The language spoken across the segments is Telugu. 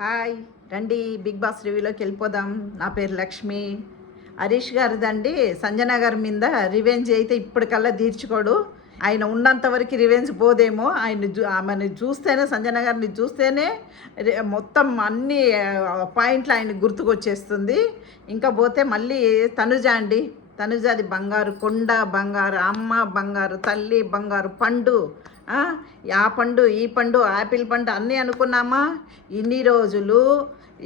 హాయ్ రండి బిగ్ బాస్ రివ్యూలోకి వెళ్ళిపోదాం. నా పేరు లక్ష్మి. హరీష్ గారిదండి సంజన గారి మీద రివెంజ్ అయితే ఇప్పటికల్లా తీర్చుకోడు. ఆయన ఉన్నంత వరకు రివెంజ్ పోదేమో. ఆమెను చూస్తేనే, సంజన గారిని చూస్తేనే మొత్తం అన్ని పాయింట్లు ఆయన గుర్తుకొచ్చేస్తుంది. ఇంకా పోతే మళ్ళీ తనుజ అండి, తనుజాది బంగారు కొండ, బంగారు అమ్మ, బంగారు తల్లి, బంగారు పండు. ఆ పండు, ఈ పండు, ఆపిల్ పండు అన్నీ అనుకున్నామా. ఇన్ని రోజులు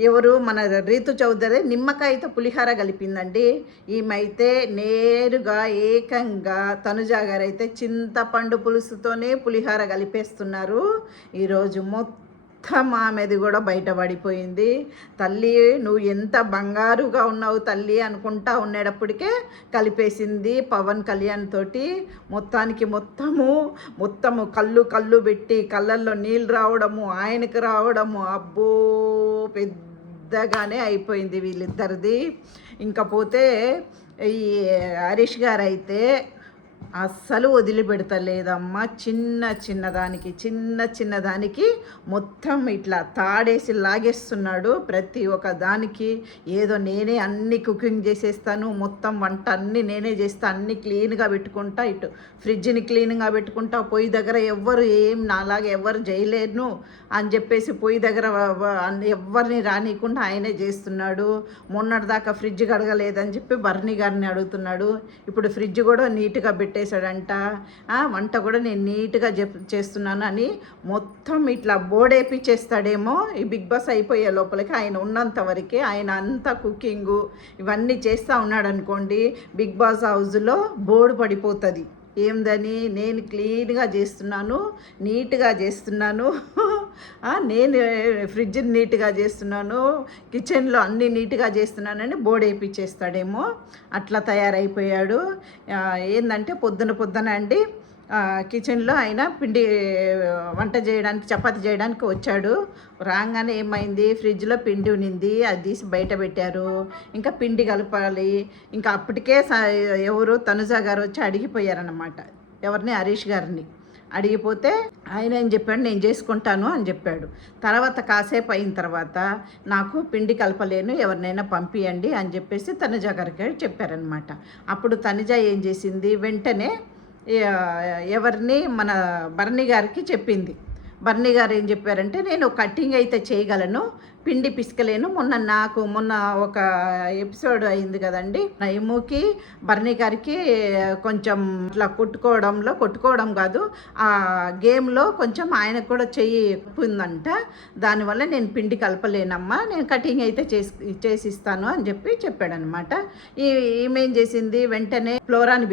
ఎవరు మన రీతు చౌదరి నిమ్మకాయతో పులిహార కలిపిందండి. ఈమెయితే నేరుగా ఏకంగా తనుజా గారు అయితే చింతపండు పులుసుతోనే పులిహార కలిపేస్తున్నారు. ఈరోజు మొత్తం ఆమెది కూడా బయటపడిపోయింది. తల్లి నువ్వు ఎంత బంగారుగా ఉన్నావు తల్లి అనుకుంటా ఉండేటప్పటికే కలిపేసింది పవన్ కళ్యాణ్ తోటి. మొత్తము కళ్ళు పెట్టి కళ్ళల్లో నీళ్ళు రావడము, ఆయనకు రావడము, అబ్బో పెద్దగానే అయిపోయింది వీళ్ళిద్దరిది. ఇంకా పోతే ఈ హరీష్ గారు అయితే అస్సలు వదిలిపెడతలేదమ్మా. చిన్నదానికి మొత్తం ఇట్లా తాడేసి లాగేస్తున్నాడు. ప్రతి ఒక్క దానికి ఏదో నేనే అన్ని కుకింగ్ చేసేస్తాను, మొత్తం వంట అన్నీ నేనే చేస్తా, అన్నీ క్లీన్గా పెట్టుకుంటా, ఇటు ఫ్రిడ్జ్ని క్లీన్గా పెట్టుకుంటా, పొయ్యి దగ్గర ఎవ్వరు నాలాగా ఎవరు చేయలేను అని చెప్పేసి పొయ్యి దగ్గర ఎవరిని రానియకుండా ఆయనే చేస్తున్నాడు. మొన్నటిదాకా ఫ్రిడ్జ్ కడగలేదని చెప్పి బర్నీ గారిని అడుగుతున్నాడు. ఇప్పుడు ఫ్రిడ్జ్ కూడా నీట్గా పెట్టేశాడంట. వంట కూడా నేను నీట్గా చేస్తున్నాను అని మొత్తం ఇట్లా బోర్డేపిచ్చేస్తాడేమో ఈ బిగ్ బాస్ అయిపోయే లోపలికి. ఆయన ఉన్నంత వరకే ఆయన అంతా కుకింగు ఇవన్నీ చేస్తూ ఉన్నాడు అనుకోండి, బిగ్ బాస్ హౌస్లో బోర్డు పడిపోతుంది. ఏందని నేను క్లీన్గా చేస్తున్నాను, నీట్గా చేస్తున్నాను, నేను ఫ్రిడ్జ్ని నీట్గా చేస్తున్నాను, కిచెన్లో అన్నీ నీట్గా చేస్తున్నానని బోర్డు వేయించేస్తాడేమో. అట్లా తయారైపోయాడు. ఏంటంటే పొద్దున అండి కిచెన్లో ఆయన వంట చేయడానికి, చపాతి చేయడానికి వచ్చాడు. రాగానే ఏమైంది, ఫ్రిడ్జ్లో పిండి ఉనింది, అది తీసి బయట పెట్టారు. ఇంకా పిండి కలపాలి. ఇంకా అప్పటికే ఎవరు తనుజా గారు వచ్చి అడిగిపోయారన్నమాట. ఎవరిని? హరీష్ గారిని అడిగిపోతే ఆయన ఏం చెప్పాడు, నేను చేసుకుంటాను అని చెప్పాడు. తర్వాత కాసేపు అయిన తర్వాత నాకు పిండి కలపలేను, ఎవరినైనా పంపియండి అని చెప్పేసి తనుజ గారికి చెప్పారనమాట. అప్పుడు తనుజ ఏం చేసింది, వెంటనే ఎవరిని మన బర్నీ గారికి చెప్పింది. బర్నీ గారు ఏం చెప్పారంటే, నేను కటింగ్ అయితే చేయగలను, పిండి పిసకలేను. మొన్న ఒక ఎపిసోడ్ అయింది కదండి, నయముకి బర్నీ గారికి కొంచెం ఇట్లా కొట్టుకోవడం కాదు, ఆ గేమ్లో కొంచెం ఆయనకు కూడా చెయ్యి ఉందంట. దానివల్ల నేను పిండి కలపలేనమ్మా, నేను కటింగ్ అయితే చేసిస్తాను అని చెప్పాడనమాట. ఈమెం చేసింది, వెంటనే ఫ్లోరాని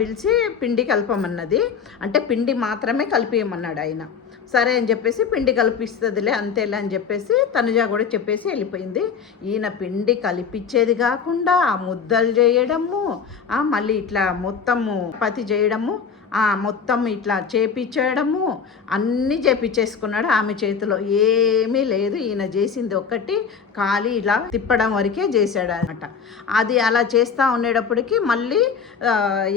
పిలిచి పిండి కలపమన్నది. అంటే పిండి మాత్రమే కలిపేయమన్నాడు ఆయన. సరే అని చెప్పేసి పిండి కలిపిస్తుందిలే అంతేలే అని చెప్పేసి తనుజ కూడా చెప్పేసి వెళ్ళిపోయింది. ఈయన పిండి కలిపించేది కాకుండా ఆ ముద్దలు చేయడము, మళ్ళీ ఇట్లా మొత్తము పతి చేయడము, మొత్తం ఇట్లా చేపించేయడము, అన్నీ చేపించేసుకున్నాడు. ఆమె చేతిలో ఏమీ లేదు. ఈయన చేసింది ఒక్కటి ఖాళీ ఇలా తిప్పడం వరకే చేశాడు అనమాట. అది అలా చేస్తూ ఉండేటప్పటికి మళ్ళీ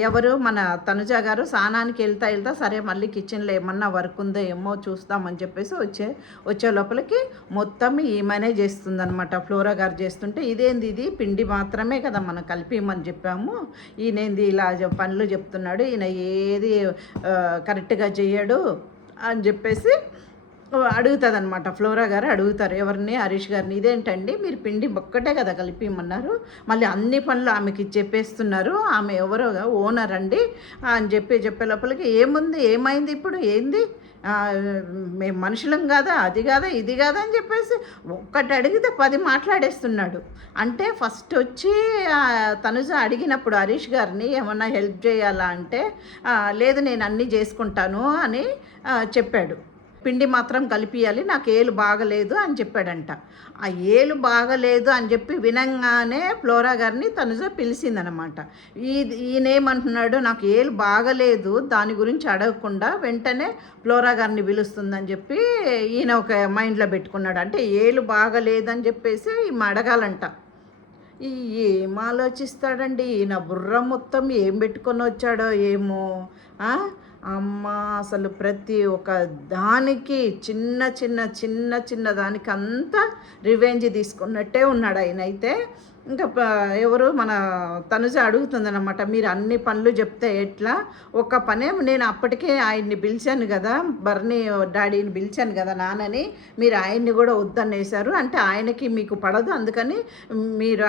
ఎవరు మన తనుజ గారు స్నానానికి వెళ్తా సరే మళ్ళీ కిచెన్లో ఏమన్నా వర్క్ ఉందో ఏమో చూస్తామని చెప్పేసి వచ్చే లోపలికి మొత్తం ఈమెనే చేస్తుందనమాట. ఫ్లోరా గారు చేస్తుంటే, ఇది పిండి మాత్రమే కదా మనం కలిపిమని చెప్పాము, ఈయనేంది ఇలా పనులు చెప్తున్నాడు, ఈయన ఏది కరెక్ట్గా చెయ్యడు అని చెప్పేసి అడుగుతుంది అనమాట. ఫ్లోరా గారు అడుగుతారు ఎవరిని, హరీష్ గారిని, ఇదేంటండి మీరు పిండి ఒక్కటే కదా కలిపిమన్నారు, మళ్ళీ అన్ని పనులు ఆమెకి చెప్పేస్తున్నారు, ఆమె ఎవరో ఓనర్ అండి అని చెప్పే లోపలికి ఏమైంది ఇప్పుడు, ఏంది మేము మనుషులం కాదా, అది కాదా, ఇది కాదా అని చెప్పేసి ఒక్కటి అడిగితే 10 మాట్లాడేస్తున్నాడు. అంటే ఫస్ట్ వచ్చి తనుజ అడిగినప్పుడు హరీష్ గారిని ఏమన్నా హెల్ప్ చేయాలా అంటే, లేదు నేను అన్నీ చేసుకుంటాను అని చెప్పాడు. పిండి మాత్రం కలిపియాలి, నాకు ఏలు బాగలేదు అని చెప్పాడంట. ఆ ఏలు బాగలేదు అని చెప్పి వినంగానే ఫ్లోరా గారిని తనుజ పిలిచిందనమాట. ఈయనేమంటున్నాడు, నాకు ఏలు బాగలేదు దాని గురించి అడగకుండా వెంటనే ఫ్లోరా గారిని పిలుస్తుందని చెప్పి ఈయన ఒక మైండ్లో పెట్టుకున్నాడు. అంటే ఏలు బాగలేదని చెప్పేసి ఈమె అడగాలంట. ఏం ఆలోచిస్తాడండి ఈయన, బుర్ర మొత్తం ఏం పెట్టుకొని వచ్చాడో ఏమో. అమ్మ అసలు ప్రతి ఒక్క దానికి చిన్న దానికి అంతా రివెంజ్ తీసుకున్నట్టే ఉన్నాడు ఆయనైతే. ఇంకా ఎవరు మన తనుజ అడుగుతుందనమాట, మీరు అన్ని పనులు చెప్తే ఎట్లా, ఒక పనే నేను అప్పటికే ఆయన్ని పిలిచాను కదా, బర్నీ డాడీని పిలిచాను కదా నాన్నని, మీరు ఆయన్ని కూడా వద్దనేసారు అంటే ఆయనకి మీకు పడదు, అందుకని మీరు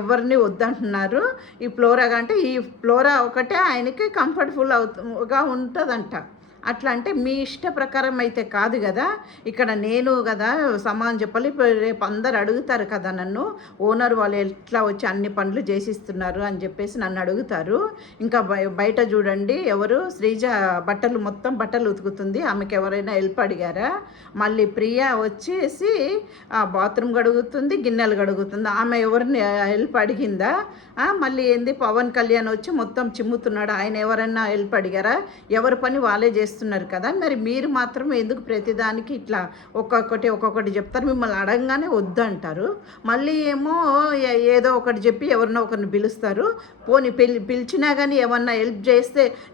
ఎవరిని వద్దంటున్నారు. ఈ ఫ్లోరాగా అంటే ఈ ఫ్లోరా ఒకటే ఆయనకి కంఫర్టబుల్ అవుతుగా ఉంటుందంట. అట్లా అంటే మీ ఇష్ట ప్రకారం అయితే కాదు కదా, ఇక్కడ నేను కదా సమానం చెప్పాలి. రేపు అందరు అడుగుతారు కదా నన్ను, ఓనర్ వాళ్ళు ఎట్లా వచ్చి అన్ని పనులు చేసిస్తున్నారు అని చెప్పేసి నన్ను అడుగుతారు. ఇంకా బయట చూడండి, ఎవరు శ్రీజ మొత్తం బట్టలు ఉతుకుతుంది, ఆమెకి ఎవరైనా హెల్ప్ అడిగారా? మళ్ళీ ప్రియా వచ్చేసి బాత్రూమ్ కడుగుతుంది, గిన్నెలు కడుగుతుంది, ఆమె ఎవరిని హెల్ప్ అడిగిందా? మళ్ళీ ఏంది పవన్ కళ్యాణ్ వచ్చి మొత్తం చిమ్ముతున్నాడు, ఆయన ఎవరైనా హెల్ప్ అడిగారా? ఎవరి పని వాళ్ళే చేస్తున్నారు కదా, మరి మీరు మాత్రం ఎందుకు ప్రతిదానికి ఇట్లా ఒక్కొక్కటి చెప్తారు? మిమ్మల్ని అడగగానే వద్దంటారు, మళ్ళీ ఏమో ఏదో ఒకటి చెప్పి ఎవరినో ఒకరిని పిలుస్తారు. పోనీ పిలిచినా కానీ ఏమన్నా హెల్ప్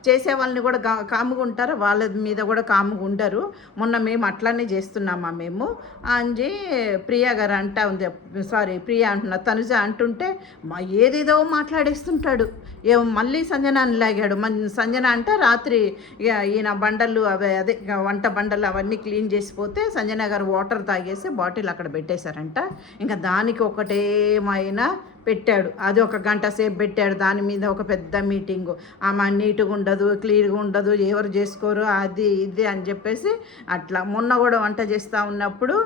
చేసే వాళ్ళని కూడా కాముగా ఉంటారు, వాళ్ళ మీద కూడా కాముగా ఉండరు. మొన్న మేము అట్లానే చేస్తున్నామా మేము అని ప్రియా గారు అంటా ఉంది, సారీ ప్రియా అంటున్నా, తనుజ అంటుంటే ఏదేదో మాట్లాడేస్తుంటాడు. మళ్ళీ సంజనాన్ని లాగాడు. సంజన అంటే రాత్రి ఈయన బండలు అదే వంట బండలు అవన్నీ క్లీన్ చేసిపోతే సంజన గారు వాటర్ తాగేసి బాటిల్ అక్కడ పెట్టేశారంట. ఇంకా దానికి ఒకటేమైనా పెట్టాడు, అది ఒక గంట సేపు పెట్టాడు, దాని మీద ఒక పెద్ద మీటింగు. ఆమె నీట్గా ఉండదు, క్లీన్గా ఉండదు, ఎవరు చేసుకోరు, అది ఇది అని చెప్పేసి అట్లా. మొన్న కూడా వంట చేస్తూ ఉన్నప్పుడు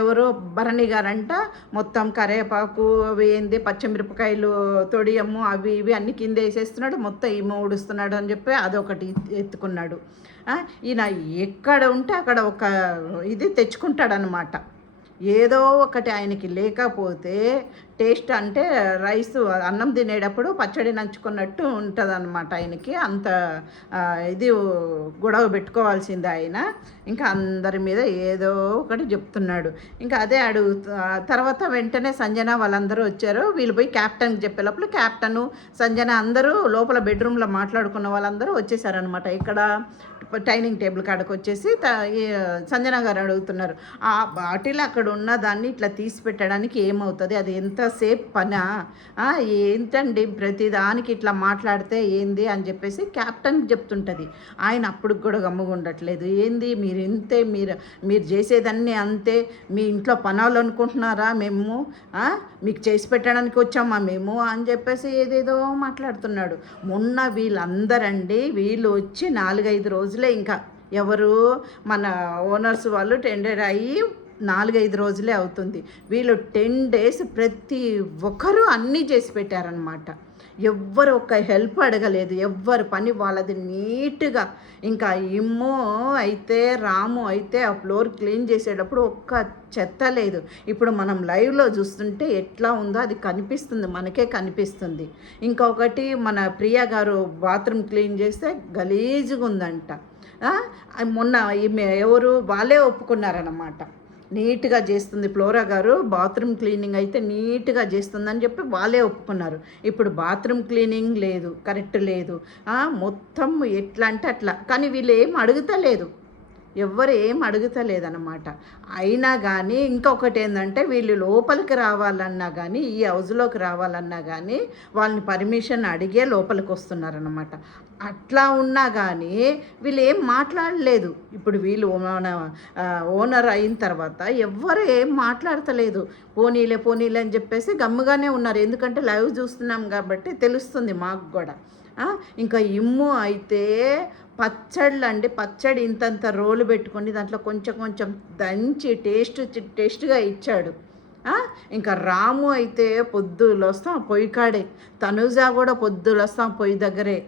ఎవరో భరణి గారంట మొత్తం కరేపాకు అవి ఏంది పచ్చిమిరపకాయలు తొడియము అవి ఇవి అన్ని కింద వేసేస్తున్నాడు, మొత్తం ఈమె ఊడుస్తున్నాడు అని చెప్పి అదొకటి ఎత్తుకున్నాడు. ఈయన ఎక్కడ ఉంటే అక్కడ ఒక ఇది తెచ్చుకుంటాడనమాట. ఏదో ఒకటి ఆయనకి లేకపోతే టేస్ట్ అంటే రైస్ అన్నం తినేటప్పుడు పచ్చడి నంచుకున్నట్టు ఉంటుంది అనమాట ఆయనకి. అంత ఇది గొడవ పెట్టుకోవాల్సిందే ఆయన. ఇంకా అందరి మీద ఏదో ఒకటి చెప్తున్నాడు. ఇంకా అదే తర్వాత వెంటనే సంజన వాళ్ళందరూ వచ్చారు. వీళ్ళు పోయి క్యాప్టెన్కి చెప్పే లోపల క్యాప్టెను సంజన అందరూ లోపల బెడ్రూమ్లో మాట్లాడుకున్న వాళ్ళందరూ వచ్చేసారనమాట. ఇక్కడ డైనింగ్ టేబుల్ కాడకు వచ్చేసి సంజన గారు అడుగుతున్నారు, ఆ బాటిల్ అక్కడ ఉన్న దాన్ని ఇట్లా తీసి పెట్టడానికి ఏమవుతుంది, అది ఎంతసేపు పనా, ఏంటండి ప్రతిదానికి ఇట్లా మాట్లాడితే ఏంది అని చెప్పేసి క్యాప్టెన్కి చెప్తుంటుంది. ఆయన అప్పుడు కూడా గమ్ముగా ఉండట్లేదు. ఏంది మీరు ఇంతే, మీరు చేసేదన్నీ అంతే, మీ ఇంట్లో పనాలు అనుకుంటున్నారా మేము, మీకు చేసి పెట్టడానికి వచ్చామా మేము అని చెప్పేసి ఏదేదో మాట్లాడుతున్నాడు. మొన్న వీళ్ళందరండి వీళ్ళు వచ్చి 4-5 రోజులే, ఇంకా ఎవరు మన ఓనర్స్ వాళ్ళు టెండర్ అయ్యి 4-5 రోజులే అవుతుంది. వీళ్ళు 10 days ప్రతి ఒక్కరూ అన్నీ చేసి పెట్టారనమాట. ఎవ్వరు ఒక హెల్ప్ అడగలేదు, ఎవ్వరు పని వాళ్ళది నీట్గా. ఇంకా ఇమ్మో అయితే రాము అయితే ఆ ఫ్లోర్ క్లీన్ చేసేటప్పుడు ఒక్క చెత్త లేదు. ఇప్పుడు మనం లైవ్లో చూస్తుంటే ఎట్లా ఉందో అది కనిపిస్తుంది, మనకే కనిపిస్తుంది. ఇంకొకటి మన ప్రియా గారు బాత్రూమ్ క్లీన్ చేస్తే గలీజ్గా ఉందంట. మొన్న ఈమె ఎవరు వాళ్ళే ఒప్పుకున్నారన్నమాట, నీట్గా చేస్తుంది ఫ్లోరా గారు, బాత్రూమ్ క్లీనింగ్ అయితే నీట్గా చేస్తుందని చెప్పి వాళ్ళే ఒప్పుకున్నారు. ఇప్పుడు బాత్రూమ్ క్లీనింగ్ లేదు, కరెక్ట్ లేదు, మొత్తం ఎట్లా అంటే అట్లా. కానీ వీళ్ళు ఏం అడుగుతలేదు, ఎవ్వరు ఏం అడుగుతలేదన్నమాట. అయినా కానీ ఇంకొకటి ఏంటంటే వీళ్ళు లోపలికి రావాలన్నా కానీ, ఈ హౌస్లోకి రావాలన్నా కానీ వాళ్ళని పర్మిషన్ అడిగే లోపలికి వస్తున్నారన్నమాట. అట్లా ఉన్నా కానీ వీళ్ళు ఏం మాట్లాడలేదు. ఇప్పుడు వీళ్ళు ఓనర్ అయిన తర్వాత ఎవ్వరు ఏం మాట్లాడతలేదు. పోనీలే అని చెప్పేసి గమ్ముగానే ఉన్నారు. ఎందుకంటే లైవ్ చూస్తున్నాం కాబట్టి తెలుస్తుంది మాకు కూడా. ఇంకా ఇమ్ము అయితే పచ్చడి ఇంతంత రోలు పెట్టుకొని దాంట్లో కొంచెం దంచి టేస్ట్గా ఇచ్చాడు. ఇంకా రాము అయితే పొద్దులు వస్తాం పొయ్యి కాడే, తనుజా కూడా పొద్దులు వస్తాం పొయ్యి దగ్గరే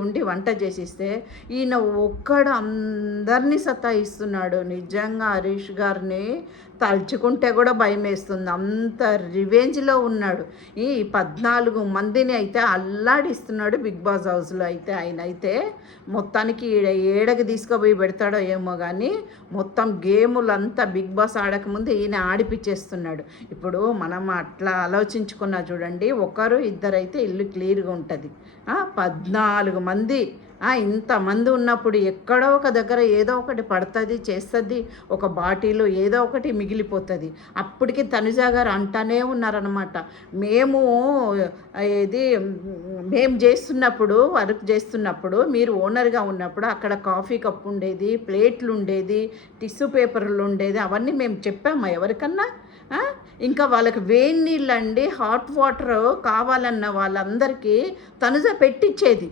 ఉండి వంట చేసిస్తే ఈయన ఒక్కడు అందరినీ సతాయిస్తున్నాడు. నిజంగా హరీష్ గారిని తలుచుకుంటే కూడా భయం వేస్తుంది, అంత రివెంజ్లో ఉన్నాడు. ఈ 14 మందిని అయితే అల్లాడిస్తున్నాడు బిగ్ బాస్ హౌస్లో అయితే. ఆయన అయితే మొత్తానికి ఏడకి తీసుకుపోయి పెడతాడో ఏమో కానీ మొత్తం గేములంతా బిగ్ బాస్ ఆడకముందు ఈయన ఆడిపించేస్తున్నాడు. ఇప్పుడు మనం అట్లా ఆలోచించుకున్నా చూడండి, 1-2 అయితే ఇల్లు క్లియర్గా ఉంటుంది. 14 మంది ఇంతమంది ఉన్నప్పుడు ఎక్కడో ఒక దగ్గర ఏదో ఒకటి పడుతుంది, చేస్తుంది, ఒక బాటిలు ఏదో ఒకటి మిగిలిపోతుంది. అప్పటికి తనుజ గారు అంటానే ఉన్నారనమాట. మేము ఇది మేము చేస్తున్నప్పుడు, వర్క్ చేస్తున్నప్పుడు, మీరు ఓనర్గా ఉన్నప్పుడు అక్కడ కాఫీ కప్ ఉండేది, ప్లేట్లు ఉండేది, టిష్యూ పేపర్లు ఉండేది, అవన్నీ మేము చెప్పామా ఎవరికన్నా? ఇంకా వాళ్ళకి వేడి నీళ్ళండి, హాట్ వాటర్ కావాలన్న వాళ్ళందరికీ తనుజ పెట్టించేది.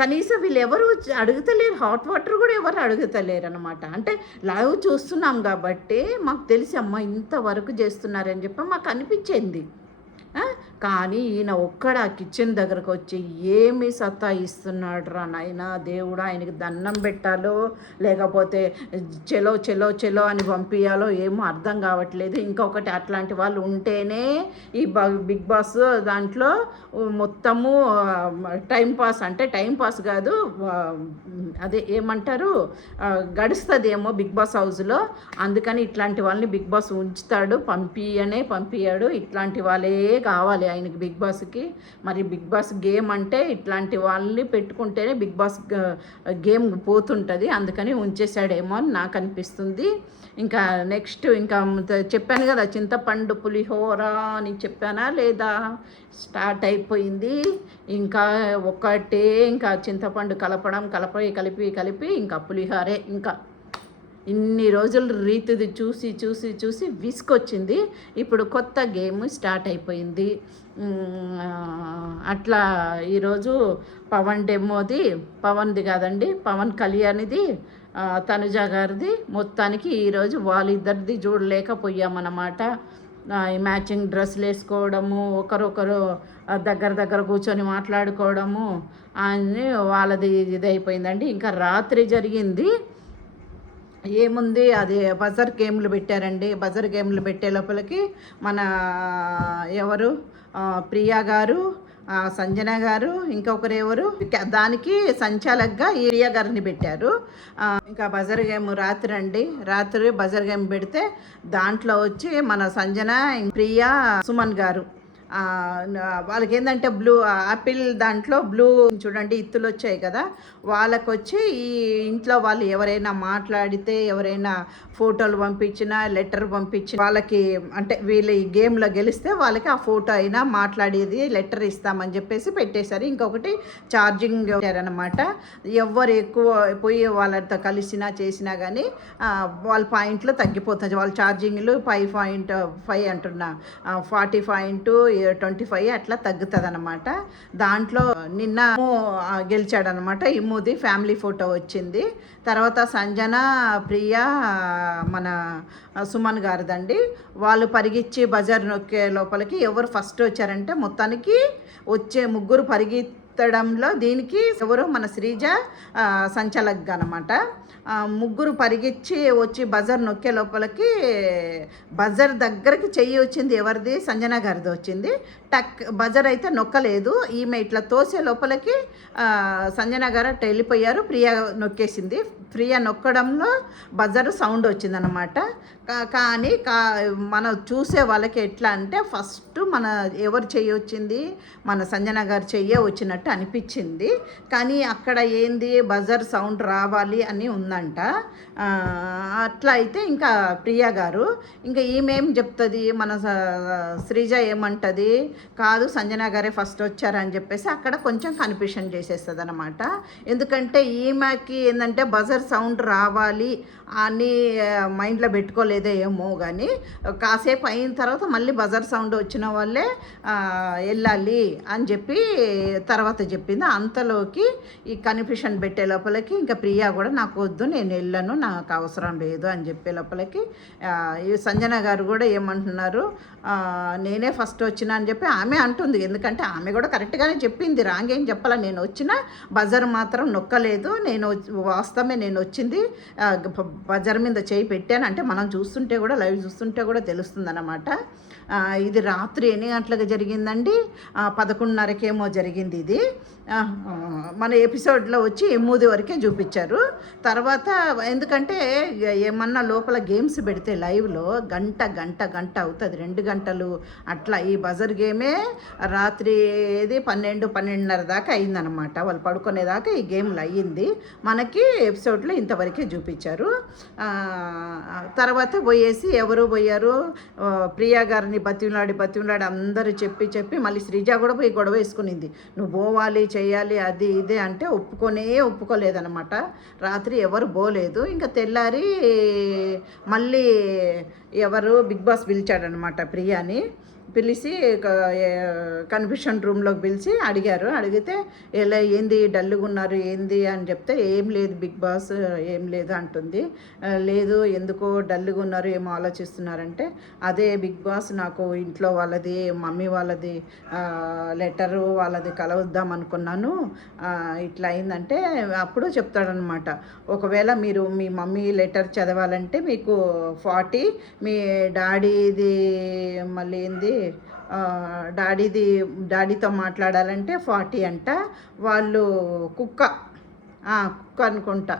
కనీసం వీళ్ళు ఎవరు అడుగుతలేరు, హాట్ వాటర్ కూడా ఎవరు అడుగుతలేరు అనమాట. అంటే లైవ్ చూస్తున్నాం కాబట్టి మాకు తెలిసి అమ్మ ఇంతవరకు చేస్తున్నారని చెప్పి మాకు అనిపించింది. కానీ ఈయన ఒక్కడ కిచెన్ దగ్గరకు వచ్చి ఏమి సతాయిస్తున్నాడు రా నాయనా దేవుడా, ఆయనకి దండం పెట్టాలో లేకపోతే చెలో చెలో చెలో అని పంపించాలో ఏమో అర్థం కావట్లేదు. ఇంకొకటి అట్లాంటి వాళ్ళు ఉంటేనే ఈ బిగ్ బాస్ దాంట్లో మొత్తము టైంపాస్, అంటే టైంపాస్ కాదు, అదే ఏమంటారు, గడుస్తుంది ఏమో బిగ్ బాస్ హౌస్లో. అందుకని ఇట్లాంటి వాళ్ళని బిగ్ బాస్ ఉంచుతాడు, పంపియాడు. ఇట్లాంటి వాళ్ళే కావాలి ఆయనకి బిగ్ బాస్కి. మరి బిగ్ బాస్ గేమ్ అంటే ఇట్లాంటి వాళ్ళని పెట్టుకుంటేనే బిగ్ బాస్ గేమ్ పోతుంటుంది, అందుకని ఉంచేసాడేమో అని నాకు అనిపిస్తుంది. ఇంకా నెక్స్ట్ ఇంకా చెప్పాను కదా, చింతపండు పులిహోర అని చెప్పానా లేదా, స్టార్ట్ అయిపోయింది. ఇంకా ఇంకా చింతపండు కలిపి ఇంకా పులిహోరే. ఇంకా ఇన్ని రోజులు రీతిది చూసి విసుకొచ్చింది. ఇప్పుడు కొత్త గేమ్ స్టార్ట్ అయిపోయింది. అట్లా ఈరోజు పవన్ది కాదండి, పవన్ కళ్యాణ్ది, తనుజ గారిది, మొత్తానికి ఈరోజు వాళ్ళిద్దరిది చూడలేకపోయామన్నమాట. మ్యాచింగ్ డ్రెస్సులు వేసుకోవడము, ఒకరొకరు దగ్గర కూర్చొని మాట్లాడుకోవడము అని వాళ్ళది ఇదైపోయిందండి. ఇంకా రాత్రి జరిగింది ఏముంది, అది బజర్ గేమ్లు పెట్టారండి. బజర్ గేమ్లు పెట్టే లోపలికి మన ఎవరు ప్రియా గారు, సంజన గారు, ఇంకొకరు ఎవరు, దానికి సంచాలకుగా ఈ ప్రియా గారిని పెట్టారు. ఇంకా బజర్ గేమ్ రాత్రి బజర్ గేమ్ పెడితే దాంట్లో వచ్చి మన సంజన, ప్రియా, సుమన్ గారు, వాళ్ళకి ఏంటంటే బ్లూ యాపిల్ దాంట్లో బ్లూ చూడండి ఇత్తులు వచ్చాయి కదా, వాళ్ళకు వచ్చి ఈ ఇంట్లో వాళ్ళు ఎవరైనా మాట్లాడితే, ఎవరైనా ఫోటోలు పంపించినా, లెటర్ పంపించిన వాళ్ళకి, అంటే వీళ్ళు ఈ గేమ్లో గెలిస్తే వాళ్ళకి ఆ ఫోటో అయినా మాట్లాడేది లెటర్ ఇస్తామని చెప్పేసి పెట్టేశారు. ఇంకొకటి ఛార్జింగ్ అనమాట. ఎవరు ఎక్కువ పోయి వాళ్ళతో కలిసినా చేసినా కానీ వాళ్ళ పాయింట్లు తగ్గిపోతుంది. వాళ్ళ ఛార్జింగ్లు 5.5 అంటున్నా, 40.25 అట్లా తగ్గుతుంది అనమాట. దాంట్లో నిన్న గెలిచాడనమాట. ఇమ్ముది ఫ్యామిలీ ఫోటో వచ్చింది. తర్వాత సంజన, ప్రియా, మన సుమన్ గారిదండి. వాళ్ళు పరిగిచ్చి బజార్ నొక్కే లోపలికి ఎవరు ఫస్ట్ వచ్చారంటే మొత్తానికి వచ్చే ముగ్గురు పరిగెత్తడంలో దీనికి ఎవరు మన శ్రీజ సంచాలక్ అనమాట. ముగ్గురు పరిగెచ్చి వచ్చి బజార్ నొక్కే లోపలికి బజార్ దగ్గరికి చెయ్యి వచ్చింది. ఎవరిది? సంజన గారిది వచ్చింది. టక్ బజార్ అయితే నొక్కలేదు. ఈమె ఇట్లా తోసే లోపలికి సంజన గారు అట్లా వెళ్ళిపోయారు. ప్రియా నొక్కేసింది. ప్రియా నొక్కడంలో బజార్ సౌండ్ వచ్చిందనమాట. కానీ మనం చూసే వాళ్ళకి ఎట్లా అంటే ఫస్ట్ మన ఎవరు చెయ్యి వచ్చింది, మన సంజన గారు చెయ్యే వచ్చినట్టు అనిపించింది. కానీ అక్కడ ఏంది బజార్ సౌండ్ రావాలి అని ఉందంట. అట్లా అయితే ఇంకా ప్రియా గారు ఇంకా ఈమెం చెప్తుంది, మన శ్రీజ ఏమంటుంది, కాదు సంజన గారే ఫస్ట్ వచ్చారని చెప్పేసి అక్కడ కొంచెం కన్ఫ్యూషన్ చేసేస్తుంది అనమాట. ఎందుకంటే ఈమెకి ఏంటంటే బజార్ సౌండ్ రావాలి అని మైండ్లో పెట్టుకోలేదో ఏమో కానీ కాసేపు అయిన తర్వాత మళ్ళీ బజార్ సౌండ్ వచ్చిన వాళ్ళే వెళ్ళాలి అని చెప్పి తర్వాత చెప్పింది. అంతలోకి ఈ కన్ఫ్యూషన్ పెట్టే లోపలికి ఇంకా ప్రియా కూడా నాకు వద్దు, నేను వెళ్ళను, నాకు అవసరం లేదు అని చెప్పే లోపలికి ఈ సంజన గారు కూడా ఏమంటున్నారు, నేనే ఫస్ట్ వచ్చినా అని చెప్పి ఆమె అంటుంది. ఎందుకంటే ఆమె కూడా కరెక్ట్గానే చెప్పింది, రాంగ్ ఏం చెప్పాలా. నేను వచ్చిన బజార్ మాత్రం నొక్కలేదు, వాస్తవమే నేను వచ్చింది బజార్ మీద చేయి పెట్టాను అంటే మనం చూస్తుంటే కూడా లైవ్ చూస్తుంటే కూడా తెలుస్తుంది అన్నమాట. ఇది రాత్రి ఎన్ని గంటలకు జరిగిందండి? 11:30కేమో జరిగింది ఇది. ఆ, మన ఎపిసోడ్లో వచ్చి ఎనిమిది వరకే చూపించారు. తర్వాత ఎందుకంటే ఏమన్నా లోపల గేమ్స్ పెడితే లైవ్లో గంట గంట గంట అవుతుంది, 2 గంటలు అట్లా. ఈ బజర్ గేమే రాత్రి 12-12:30 దాకా అయిందనమాట. వాళ్ళు పడుకునేదాకా ఈ గేమ్లు అయ్యింది. మనకి ఎపిసోడ్లో ఇంతవరకే చూపించారు. తర్వాత పోయేసి ఎవరు పోయారు, ప్రియా గారిని బతిమలాడి అందరూ చెప్పి మళ్ళీ శ్రీజ కూడా పోయి గొడవ వేసుకునింది. నువ్వు పోవాలి చేయాలి అది ఇదే అంటే ఒప్పుకోలేదనమాట. రాత్రి ఎవరు పోలేదు. ఇంకా తెల్లారి మళ్ళీ ఎవరు బిగ్ బాస్ పిలిచాడనమాట ప్రియాని. పిలిచి కన్ఫ్యూషన్ రూమ్లోకి పిలిచి అడిగితే ఎలా ఏంది డల్లుగా ఉన్నారు ఏంది అని చెప్తే ఏం లేదు బిగ్ బాస్ ఏం లేదు అంటుంది. లేదు ఎందుకో డల్లుగా ఉన్నారు ఏమో ఆలోచిస్తున్నారంటే అదే బిగ్ బాస్ నాకు ఇంట్లో వాళ్ళది మమ్మీ వాళ్ళది లెటరు వాళ్ళది కలవద్దాం అనుకున్నాను, ఇట్లా అయిందంటే అప్పుడు చెప్తాడనమాట. ఒకవేళ మీరు మీ మమ్మీ లెటర్ చదవాలంటే మీకు 40, మీ డాడీది మళ్ళీ ఏంది డాడీతో మాట్లాడాలంటే 40 అంట. వాళ్ళు కుక్క అనుకుంటా,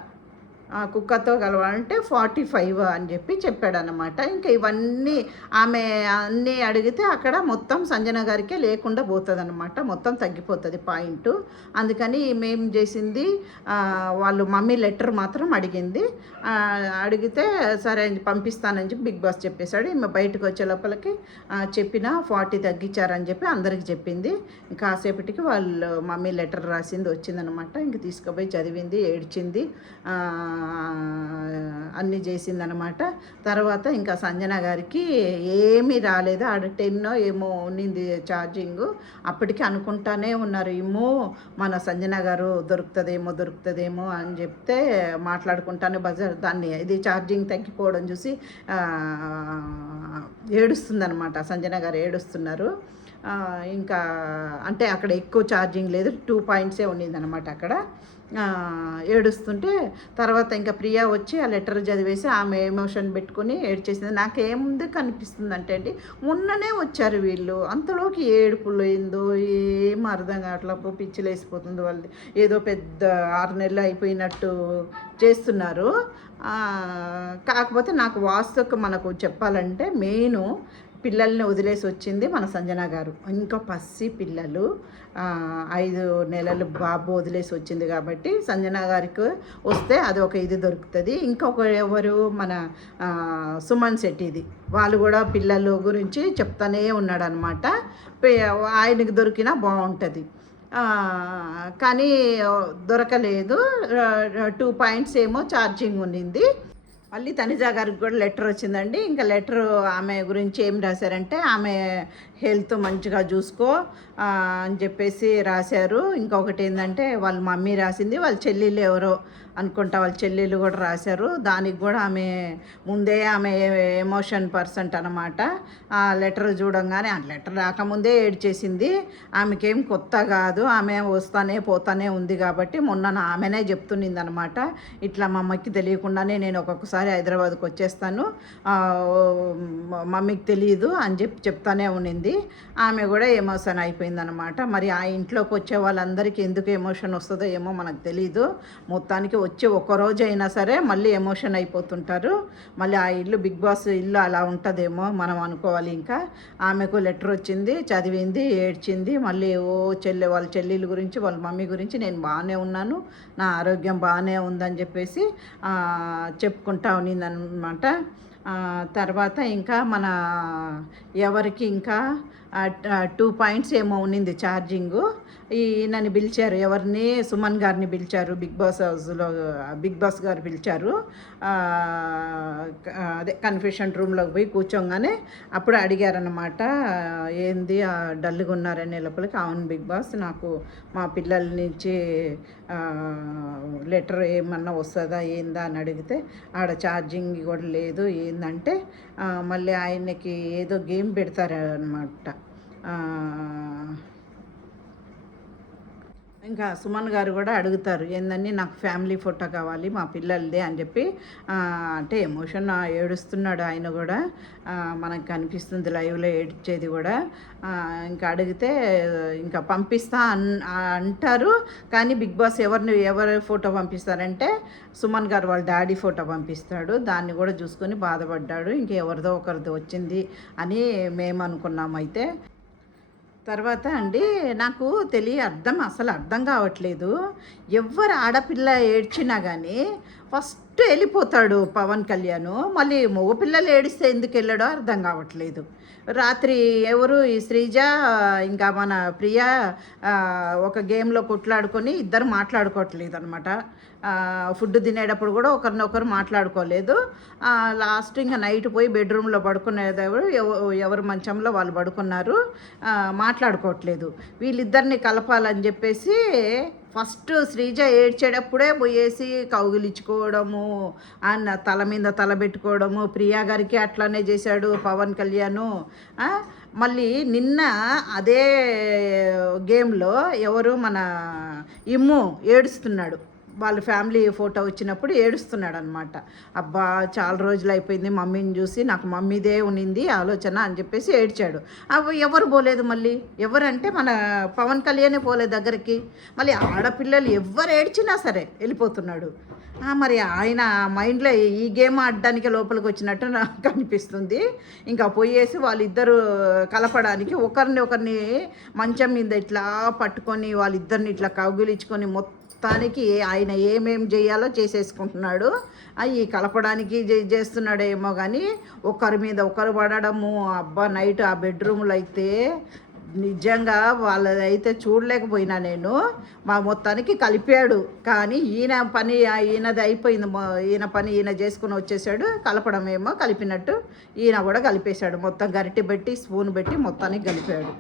కుక్కతో కలవాలంటే 45 అని చెప్పాడనమాట. ఇంకా ఇవన్నీ ఆమె అన్నీ అడిగితే అక్కడ మొత్తం సంజన గారికే లేకుండా పోతుంది అనమాట, మొత్తం తగ్గిపోతుంది పాయింట్. అందుకని మేం చేసింది వాళ్ళు మమ్మీ లెటర్ మాత్రం అడిగింది. అడిగితే సరే పంపిస్తానని చెప్పి బిగ్ బాస్ చెప్పేశాడు. ఈమె బయటకు వచ్చే లోపలికి చెప్పిన 40 తగ్గించారని చెప్పి అందరికి చెప్పింది. కాసేపటికి వాళ్ళు మమ్మీ లెటర్ రాసింది వచ్చిందనమాట. ఇంక తీసుకుపోయి చదివింది, ఏడ్చింది, అన్నీ చేసిందనమాట. తర్వాత ఇంకా సంజన గారికి ఏమీ రాలేదు. ఆడ 10 ఏమో ఉన్నింది ఛార్జింగు. అప్పటికి అనుకుంటానే ఉన్నారు ఏమో మన సంజన గారు దొరుకుతుందేమో అని చెప్తే మాట్లాడుకుంటానే దాన్ని ఇది ఛార్జింగ్ తగ్గిపోవడం చూసి ఏడుస్తుందనమాట. సంజన గారు ఏడుస్తున్నారు. ఇంకా అంటే అక్కడ ఎక్కువ ఛార్జింగ్ లేదు, 2 పాయింట్సే ఉన్నిందనమాట అక్కడ. ఏడుస్తుంటే తర్వాత ఇంకా ప్రియా వచ్చి ఆ లెటర్ చదివేసి ఆమె ఎమోషన్ పెట్టుకుని ఏడ్చేసింది. నాకేముంది కనిపిస్తుంది అంటే అండి, మొన్ననే వచ్చారు వీళ్ళు, అంతలోకి ఏడుపులు ఏందో ఏం అర్థం కావట్లా, పిచ్చిలు వేసిపోతుంది వాళ్ళది. ఏదో పెద్ద 6 నెలలు అయిపోయినట్టు చేస్తున్నారు. కాకపోతే నాకు వాస్తవకు మనకు చెప్పాలంటే మెయిన్ పిల్లల్ని వదిలేసి వచ్చింది మన సంజన గారు. ఇంకా పసి పిల్లలు 5 నెలలు బాబు వదిలేసి వచ్చింది కాబట్టి సంజన గారికి వస్తే అది ఒక ఇది దొరుకుతుంది. ఇంకొక ఎవరు మన సుమన్ శెట్టిది, వాళ్ళు కూడా పిల్లల గురించి చెప్తానే ఉన్నాడు అనమాట. ఆయనకి దొరికినా బాగుంటుంది కానీ దొరకలేదు. 2 పాయింట్స్ ఏమో ఛార్జింగ్ ఉన్నింది. మళ్ళీ తనిజ గారికి కూడా లెటర్ వచ్చిందండి. ఇంకా లెటర్ ఆమె గురించి ఏం రాశారంటే ఆమె హెల్త్ మంచిగా చూసుకో అని చెప్పేసి రాశారు. ఇంకొకటి ఏంటంటే వాళ్ళ మమ్మీ రాసింది, వాళ్ళ చెల్లెళ్ళు ఎవరో అనుకుంటా వాళ్ళ చెల్లెళ్ళు కూడా రాశారు. దానికి కూడా ఆమె ముందే ఆమె ఎమోషన్ పర్సెంట్ అనమాట. ఆ లెటర్ చూడంగానే ఆ లెటర్ రాకముందే ఏడ్చేసింది. ఆమెకేం కొత్త కాదు, ఆమె వస్తానే పోతానే ఉంది కాబట్టి మొన్న ఆమెనే చెప్తున్నింది అనమాట. ఇట్లా మా అమ్మకి తెలియకుండానే నేను ఒక్కొక్కసారి హైదరాబాద్కి వచ్చేస్తాను, మమ్మీకి తెలియదు అని చెప్తానే ఉండింది. ఆమె కూడా ఎమోషన్ అయిపోయిందనమాట. మరి ఆ ఇంట్లోకి వచ్చే వాళ్ళందరికీ ఎందుకు ఎమోషన్ వస్తుందో ఏమో మనకు తెలీదు. మొత్తానికి వచ్చి ఒక్కరోజు అయినా సరే మళ్ళీ ఎమోషన్ అయిపోతుంటారు. మళ్ళీ ఆ ఇల్లు బిగ్ బాస్ ఇల్లు అలా ఉంటుందేమో మనం అనుకోవాలి. ఇంకా ఆమెకు లెటర్ వచ్చింది, చదివింది, ఏడ్చింది. మళ్ళీ వాళ్ళ చెల్లెళ్ళ గురించి వాళ్ళ మమ్మీ గురించి నేను బాగానే ఉన్నాను, నా ఆరోగ్యం బాగానే ఉందని చెప్పేసి చెప్పుకుంటా ఉన్నిందనమాట. తర్వాత ఇంకా మన ఎవరికి ఇంకా 2 పాయింట్స్ ఏమో ఉన్నింది ఛార్జింగు. నన్ను పిలిచారు, ఎవరిని సుమన్ గారిని పిలిచారు, బిగ్ బాస్ హౌస్లో బిగ్ బాస్ గారు పిలిచారు. అదే కన్ఫ్యూషన్ రూమ్లోకి పోయి కూర్చోగానే అప్పుడు అడిగారనమాట, ఏంది డల్గా ఉన్నారనే లోపలికి. అవును బిగ్ బాస్, నాకు మా పిల్లల నుంచి లెటర్ ఏమన్నా వస్తుందా ఏందా అని అడిగితే ఆడ ఛార్జింగ్ కూడా లేదు. ఏందంటే మళ్ళీ ఆయనకి ఏదో గేమ్ పెడతారనమాట. ఇంకా సుమన్ గారు కూడా అడుగుతారు, ఏందని నాకు ఫ్యామిలీ ఫోటో కావాలి మా పిల్లలదే అని చెప్పి. అంటే ఎమోషన్ ఏడుస్తున్నాడు ఆయన కూడా, మనకు కనిపిస్తుంది లైవ్లో ఏడ్చేది కూడా. ఇంకా అడిగితే ఇంకా పంపిస్తా అంటారు. కానీ బిగ్ బాస్ ఎవరి ఫోటో పంపిస్తారంటే సుమన్ గారు వాళ్ళ డాడీ ఫోటో పంపిస్తాడు. దాన్ని కూడా చూసుకొని బాధపడ్డాడు. ఇంకెవరిదో ఒకరిది వచ్చింది అని మేము అనుకున్నాము. అయితే తర్వాత అండి నాకు అసలు అర్థం కావట్లేదు. ఎవరు ఆడపిల్ల ఏడ్చినా కానీ ఫస్ట్ వెళ్ళిపోతాడు పవన్ కళ్యాణ్. మళ్ళీ మగపిల్లలు ఏడిస్తే ఎందుకు వెళ్ళాడో అర్థం కావట్లేదు. రాత్రి ఎవరు ఈ శ్రీజ ఇంకా మన ప్రియ ఒక గేమ్లో కొట్లాడుకొని ఇద్దరు మాట్లాడుకోవట్లేదు అనమాట. ఫుడ్ తినేటప్పుడు కూడా ఒకరినొకరు మాట్లాడుకోలేదు. లాస్ట్ ఇంకా నైట్ పోయి బెడ్రూమ్లో పడుకునేది ఎవరు మంచంలో వాళ్ళు పడుకున్నారు, మాట్లాడుకోవట్లేదు. వీళ్ళిద్దరిని కలపాలని చెప్పేసి ఫస్ట్ శ్రీజ ఏడ్చేటప్పుడే పోయేసి కౌగిలించుకోవడము, అన్న తల మీద తల పెట్టుకోవడము. ప్రియా గారికి అట్లానే చేశాడు పవన్ కళ్యాణ్. మళ్ళీ నిన్న అదే గేమ్లో ఎవరు మన ఇమ్ము ఏడుస్తున్నాడు, వాళ్ళ ఫ్యామిలీ ఫోటో వచ్చినప్పుడు ఏడుస్తున్నాడు అనమాట. అబ్బా చాలా రోజులు అయిపోయింది మమ్మీని చూసి, నాకు మమ్మీదే ఉన్నింది ఆలోచన అని చెప్పేసి ఏడ్చాడు. అవి ఎవరు పోలేదు, మళ్ళీ ఎవరంటే మన పవన్ కళ్యాణే పోలేదు దగ్గరికి. మళ్ళీ ఆడపిల్లలు ఎవరు ఏడ్చినా సరే వెళ్ళిపోతున్నాడు. మరి ఆయన మైండ్లో ఈ గేమ్ ఆడడానికి లోపలికి వచ్చినట్టు నాకు అనిపిస్తుంది. ఇంకా పోయేసి వాళ్ళిద్దరు కలపడానికి ఒకరిని మంచం మీద ఇట్లా పట్టుకొని వాళ్ళిద్దరిని ఇట్లా కౌగిలించుకొని మొత్తానికి ఆయన ఏమేం చేయాలో చేసేసుకుంటున్నాడు. అవి కలపడానికి చేస్తున్నాడేమో కానీ ఒకరి మీద ఒకరు పడడము. అబ్బా నైట్ ఆ బెడ్రూమ్లో అయితే నిజంగా వాళ్ళదైతే చూడలేకపోయినా నేను. మా మొత్తానికి కలిపాడు. కానీ ఈయనది అయిపోయింది, ఈయన పని ఈయన చేసుకుని వచ్చేసాడు. కలపడం ఏమో కలిపినట్టు ఈయన కూడా కలిపేశాడు. మొత్తం గరిటె పెట్టి స్పూన్ పెట్టి మొత్తానికి కలిపాడు.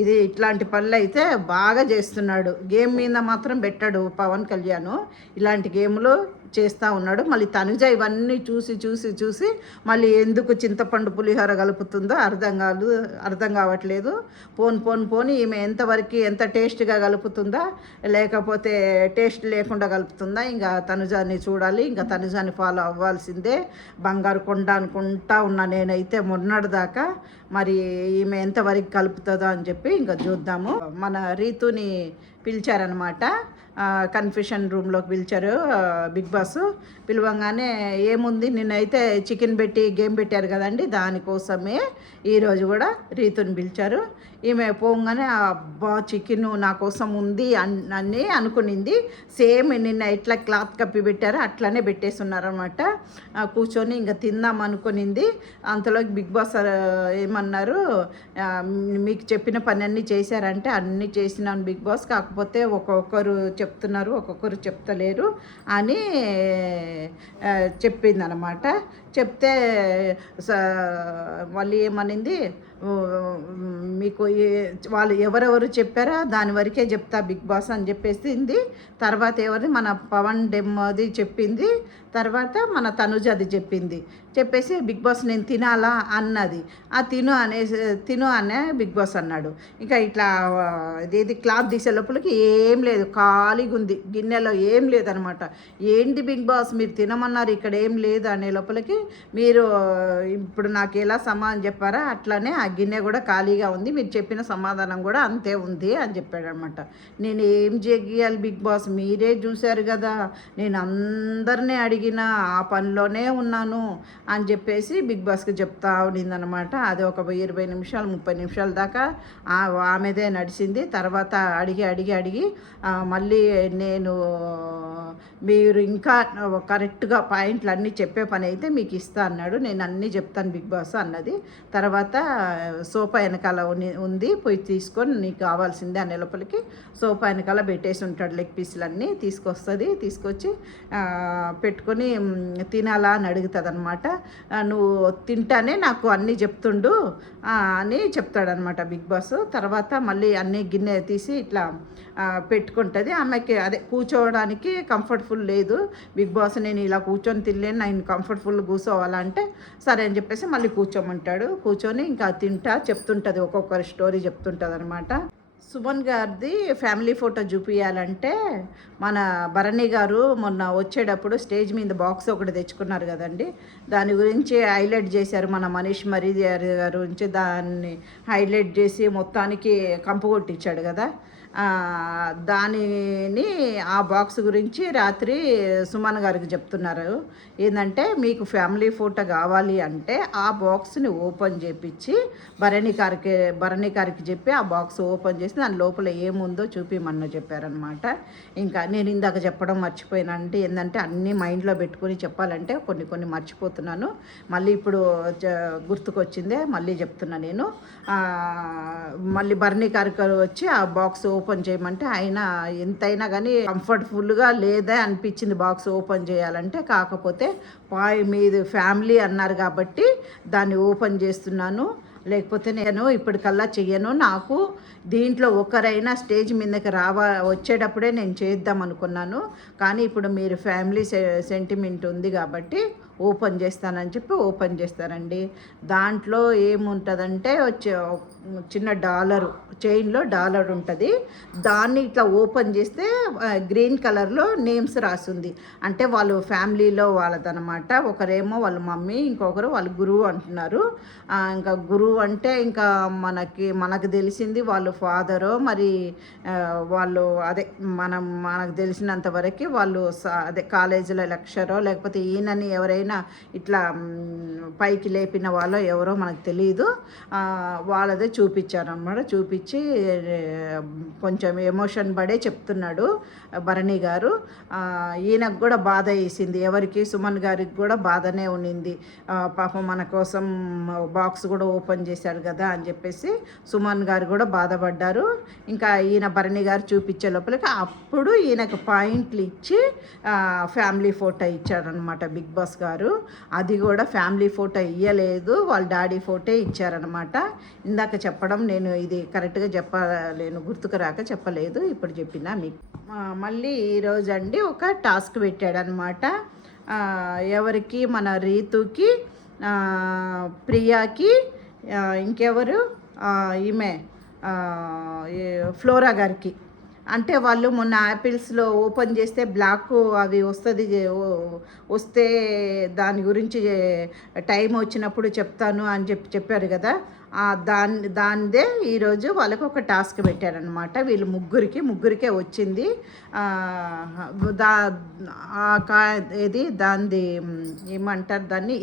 ఇది ఇట్లాంటి పనులు అయితే బాగా చేస్తున్నాడు. గేమ్ మీద మాత్రం పెట్టాడు పవన్ కళ్యాణ్. ఇలాంటి గేమ్లు చేస్తూ ఉన్నాడు. మళ్ళీ తనుజ ఇవన్నీ చూసి మళ్ళీ ఎందుకు చింతపండు పులిహోర కలుపుతుందో అర్థం కావట్లేదు. పోని ఈమె ఎంత టేస్ట్గా కలుపుతుందా లేకపోతే టేస్ట్ లేకుండా కలుపుతుందా, ఇంకా తనుజాని చూడాలి. ఇంకా తనుజాని ఫాలో అవ్వాల్సిందే. బంగారు కొండ అనుకుంటా ఉన్నా నేనైతే మొన్నటిదాకా. మరి ఈమె ఎంతవరకు కలుపుతుందో అని చెప్పి ఇంకా చూద్దాము. మన రీతుని పిలిచారనమాట, కన్ఫ్యూషన్ రూమ్లోకి పిలిచారు బిగ్ బాస్. పిలవంగానే ఏముంది, నిన్నైతే చికెన్ పెట్టి గేమ్ పెట్టారు కదండి, దానికోసమే ఈరోజు కూడా రీతుని పిలిచారు. ఈమె పోగానే అబ్బా చికెన్ నా కోసం ఉంది అని అనుకునింది. సేమ్ నిన్న ఎట్లా క్లాత్ కప్పి పెట్టారో అట్లానే పెట్టేసి ఉన్నారనమాట. కూర్చొని ఇంకా తిందాం అనుకునింది. అంతలోకి బిగ్ బాస్ ఏమన్నారు, మీకు చెప్పిన పని అన్నీ చేశారంటే అన్నీ చేసినాను బిగ్ బాస్, కాకపోతే ఒక్కొక్కరు చెప్తున్నారు ఒక్కొక్కరు చెప్తలేరు అని చెప్పిందనమాట. చెప్తే మళ్ళీ ఏమనింది, మీకు వాళ్ళు ఎవరెవరు చెప్పారో దాని వరకే చెప్తా బిగ్ బాస్ అని చెప్పేసింది. తర్వాత ఎవరిది మన పవన్ డెమ్మది చెప్పింది, తర్వాత మన తనుజ అది చెప్పేసి బిగ్ బాస్ నేను తినాలా అన్నది. ఆ తిను అనే బిగ్ బాస్ అన్నాడు. ఇంకా ఇట్లా ఇది క్లాత్ తీసే లోపలికి ఏం లేదు, ఖాళీగా ఉంది, గిన్నెలో ఏం లేదనమాట. ఏంటి బిగ్ బాస్ మీరు తినమన్నారు ఇక్కడ ఏం లేదు అనే లోపలికి, మీరు ఇప్పుడు నాకు ఎలా సమాధానం చెప్పారా అట్లానే ఆ గిన్నె కూడా ఖాళీగా ఉంది, మీరు చెప్పిన సమాధానం కూడా అంతే ఉంది అని చెప్పాడనమాట. నేను ఏం చెయ్యాలి బిగ్ బాస్, మీరే చూశారు కదా, నేను అందరినీ అడిగిన ఆ పనిలోనే ఉన్నాను అని చెప్పేసి బిగ్ బాస్కి చెప్తా ఉండిందనమాట. అది ఒక 20 నిమిషాలు 30 నిమిషాల దాకా ఆమెదే నడిచింది. తర్వాత అడిగి మళ్ళీ నేను మీరు ఇంకా కరెక్ట్గా పాయింట్లు అన్నీ చెప్పే పని అయితే మీకు ఇస్తా అన్నాడు. నేను అన్నీ చెప్తాను బిగ్ బాస్ అన్నది. తర్వాత సోఫా వెనకాల ఉంది, పోయి తీసుకొని నీకు కావాల్సిందే అనే లోపలికి సోఫా వెనకాల పెట్టేసి ఉంటాడు. లెగ్ పీసులన్నీ తీసుకొచ్చి పెట్టుకొని తినాలా అని అడుగుతుంది అనమాట. నువ్వు తింటానే నాకు అన్నీ చెప్తుండు అని చెప్తాడనమాట బిగ్ బాస్. తర్వాత మళ్ళీ అన్నీ గిన్నె తీసి ఇట్లా పెట్టుకుంటుంది. ఆమెకి అదే కూర్చోవడానికి కంఫర్టబుల్ లేదు. బిగ్ బాస్ నేను ఇలా కూర్చొని తినలేను, నేను కంఫర్టబుల్ కూర్చోవాలంటే సరే అని చెప్పేసి మళ్ళీ కూర్చోమంటాడు. కూర్చొని ఇంకా చెప్తుంటుంది, ఒక్కొక్కరి స్టోరీ చెప్తుంటుంది అనమాట. సుమన్ గారిది ఫ్యామిలీ ఫోటో చూపియాలంటే మన భరణి గారు మొన్న వచ్చేటప్పుడు స్టేజ్ మీద బాక్స్ ఒకటి తెచ్చుకున్నారు కదండి. దాని గురించి హైలైట్ చేశారు మన మనీష్ మరీ గారి గురించి. దాన్ని హైలైట్ చేసి మొత్తానికి కంపు కొట్టించాడు కదా. దానిని ఆ బాక్స్ గురించి రాత్రి సుమన్ గారికి చెప్తున్నారు. ఏంటంటే మీకు ఫ్యామిలీ ఫోటో కావాలి అంటే ఆ బాక్స్ని ఓపెన్ చేపించి భరణి గారికి చెప్పి ఆ బాక్స్ ఓపెన్ చేసి దాని లోపల ఏముందో చూపిమన్న చెప్పారనమాట. ఇంకా నేను ఇందాక చెప్పడం మర్చిపోయినంటే ఏంటంటే అన్నీ మైండ్లో పెట్టుకొని చెప్పాలంటే కొన్ని మర్చిపోతున్నాను. మళ్ళీ ఇప్పుడు గుర్తుకొచ్చిందే మళ్ళీ చెప్తున్నా నేను. మళ్ళీ భరణి గారికి వచ్చి ఆ బాక్స్ ఓపెన్ చేయమంటే ఆయన ఎంతైనా కానీ కంఫర్టబుల్గా లేదా అనిపించింది బాక్స్ ఓపెన్ చేయాలంటే. కాకపోతే మీది ఫ్యామిలీ అన్నారు కాబట్టి దాన్ని ఓపెన్ చేస్తున్నాను. లేకపోతే నేను ఇప్పటికల్లా చెయ్యను. నాకు దీంట్లో ఒకరైనా స్టేజ్ మీదకి వచ్చేటప్పుడే నేను చేద్దాం అనుకున్నాను. కానీ ఇప్పుడు మీరు ఫ్యామిలీ సెంటిమెంట్ ఉంది కాబట్టి ఓపెన్ చేస్తానని చెప్పి ఓపెన్ చేస్తారండి. దాంట్లో ఏముంటుందంటే చిన్న చైన్లో డాలర్ ఉంటుంది. దాన్ని ఇట్లా ఓపెన్ చేస్తే గ్రీన్ కలర్లో నేమ్స్ రాస్తుంది. అంటే వాళ్ళు ఫ్యామిలీలో వాళ్ళదనమాట. ఒకరేమో వాళ్ళ మమ్మీ, ఇంకొకరు వాళ్ళ గురువు అంటున్నారు. ఇంకా గురువు అంటే ఇంకా మనకు తెలిసింది వాళ్ళు ఫాదరో మరి వాళ్ళు మనకు తెలిసినంత వరకు వాళ్ళు కాలేజీలో లెక్చరో లేకపోతే ఈయనని ఎవరైనా ఇట్లా పైకి లేపిన వాళ్ళో ఎవరో మనకు తెలియదు. వాళ్ళదే చూపించారన్నమాట. చూపించి కొంచెం ఎమోషన్ పడే చెప్తున్నాడు భరణి గారు. ఈయనకు కూడా బాధ వేసింది. ఎవరికి? సుమన్ గారికి కూడా బాధనే ఉన్నింది. పాపం మన కోసం బాక్స్ కూడా ఓపెన్ చేశాడు కదా అని చెప్పేసి సుమన్ గారు కూడా బాధపడ్డారు. ఇంకా ఈయన భరణి గారు చూపించే లోపలికి అప్పుడు ఈయనకు పాయింట్లు ఇచ్చి ఫ్యామిలీ ఫోటో ఇచ్చారనమాట బిగ్ బాస్ గారు. అది కూడా ఫ్యామిలీ ఫోటో ఇవ్వలేదు, వాళ్ళ డాడీ ఫోటో ఇచ్చారనమాట. ఇందాక చెప్పడం నేను ఇది కరెక్ట్గా చెప్పలేను, గుర్తుకు రాక చెప్పలేదు, ఇప్పుడు చెప్పినా మీకు. మళ్ళీ ఈరోజు అండి ఒక టాస్క్ పెట్టాడనమాట. ఎవరికి? మన రీతుకి, ప్రియాకి, ఇంకెవరు ఈమె ఫ్లోరా గారికి. అంటే వాళ్ళు మొన్న యాపిల్స్లో ఓపెన్ చేస్తే బ్లాక్ అవి వస్తే దాని గురించి టైం వచ్చినప్పుడు చెప్తాను అని చెప్పారు కదా. దానిదే ఈరోజు వాళ్ళకు ఒక టాస్క్ పెట్టారనమాట. వీళ్ళు ముగ్గురికే వచ్చింది. దాన్ని ఏమంటారు, దాన్ని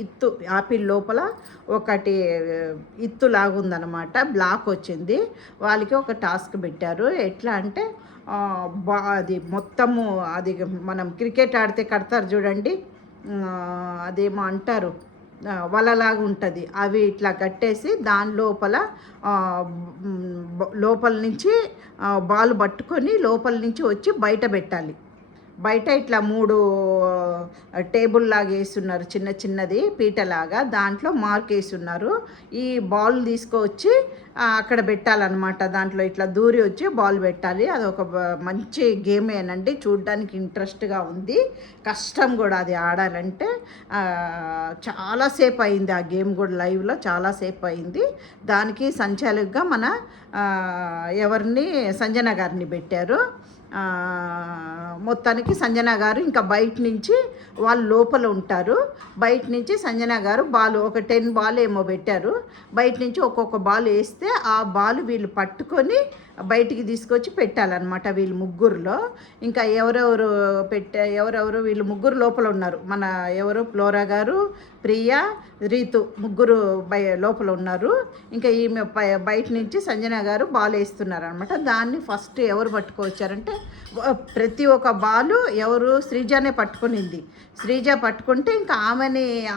యాపిల్ లోపల ఒకటి లాగుందనమాట, బ్లాక్ వచ్చింది. వాళ్ళకి ఒక టాస్క్ పెట్టారు. ఎట్లా అంటే అది మొత్తము అది మనం క్రికెట్ ఆడితే కడతారు చూడండి, అదేమో అంటారు, వలలాగా ఉంటుంది. అవి ఇట్లా కట్టేసి దాని లోపల నుంచి బాల్ పట్టుకొని లోపల నుంచి వచ్చి బయట పెట్టాలి. బయట ఇట్లా 3 టేబుల్ లాగా వేస్తున్నారు, చిన్నది పీటలాగా. దాంట్లో మార్క్ వేస్తున్నారు. ఈ బాల్ తీసుకొచ్చి అక్కడ పెట్టాలన్నమాట. దాంట్లో ఇట్లా దూరి వచ్చి బాల్ పెట్టాలి. అది ఒక మంచి గేమేనండి, చూడ్డానికి ఇంట్రెస్ట్గా ఉంది, కష్టం కూడా అది ఆడాలంటే. చాలాసేపు అయింది ఆ గేమ్ కూడా, లైవ్లో చాలాసేపు అయింది. దానికి సంచాలకుగా మన ఎవరిని, సంజన గారిని పెట్టారు. మొత్తానికి సంజన గారు ఇంకా బయట నుంచి వాళ్ళు లోపల ఉంటారు. బయట నుంచి సంజన గారు ఒక 10 బాల్ ఏమో పెట్టారు. బయట నుంచి ఒక్కొక్క బాల్ వేస్తే ఆ బాల్ వీళ్ళు పట్టుకొని బయటికి తీసుకొచ్చి పెట్టాలన్నమాట. వీళ్ళు ముగ్గురులో ఇంకా ఎవరెవరు వీళ్ళు ముగ్గురు లోపల ఉన్నారు. మన ఫ్లోరా గారు, ప్రియా, రీతు ముగ్గురు లోపల ఉన్నారు. ఇంకా ఈమె బయట నుంచి సంజన గారు బాల్ వేస్తున్నారు అనమాట. దాన్ని ఫస్ట్ ఎవరు పట్టుకొచ్చారంటే ప్రతి ఒక్క బాలు శ్రీజానే పట్టుకునింది. శ్రీజ పట్టుకుంటే ఇంకా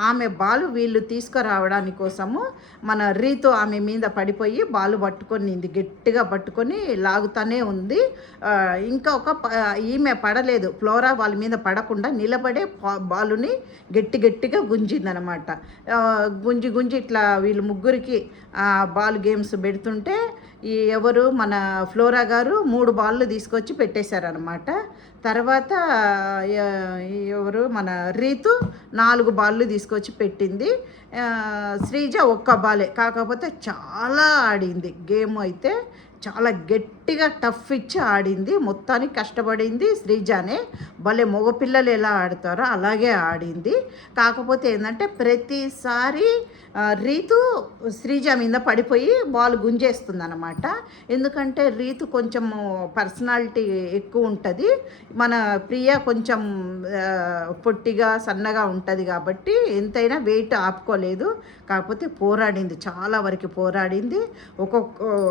ఆమె బాలు వీళ్ళు తీసుకురావడానికి కోసము మన రీతు ఆమె మీద పడిపోయి బాలు పట్టుకొనింది, గట్టిగా పట్టుకొని లాగుతూనే ఉంది. ఇంకా ఈమె పడలేదు, ఫ్లోరా వాళ్ళ మీద పడకుండా నిలబడే బాలుని గట్టిగా గుంజిందనమాట. గుంజి ఇట్లా వీళ్ళు ముగ్గురికి బాల్ గేమ్స్ పెడుతుంటే మన ఫ్లోరా గారు 3 బాళ్ళు తీసుకొచ్చి పెట్టేశారనమాట. తర్వాత మన రీతు 4 బాళ్ళు తీసుకొచ్చి పెట్టింది. శ్రీజ ఒక్క బాలే, కాకపోతే చాలా ఆడింది గేమ్ అయితే, చాలా గట్టిగా టఫ్ ఇచ్చి ఆడింది. మొత్తానికి కష్టపడింది శ్రీజానే. భలే మగపిల్లలు ఎలా ఆడతారో అలాగే ఆడింది. కాకపోతే ఏంటంటే ప్రతిసారి రీతు శ్రీజ మీద పడిపోయి బాల్ గుంజేస్తుందన్నమాట. ఎందుకంటే రీతు కొంచెము పర్సనాలిటీ ఎక్కువ ఉంటుంది, మన ప్రియ కొంచెం పొట్టిగా సన్నగా ఉంటుంది కాబట్టి ఎంతైనా వెయిట్ ఆపుకోలేదు. కాకపోతే పోరాడింది, చాలా వరకు పోరాడింది.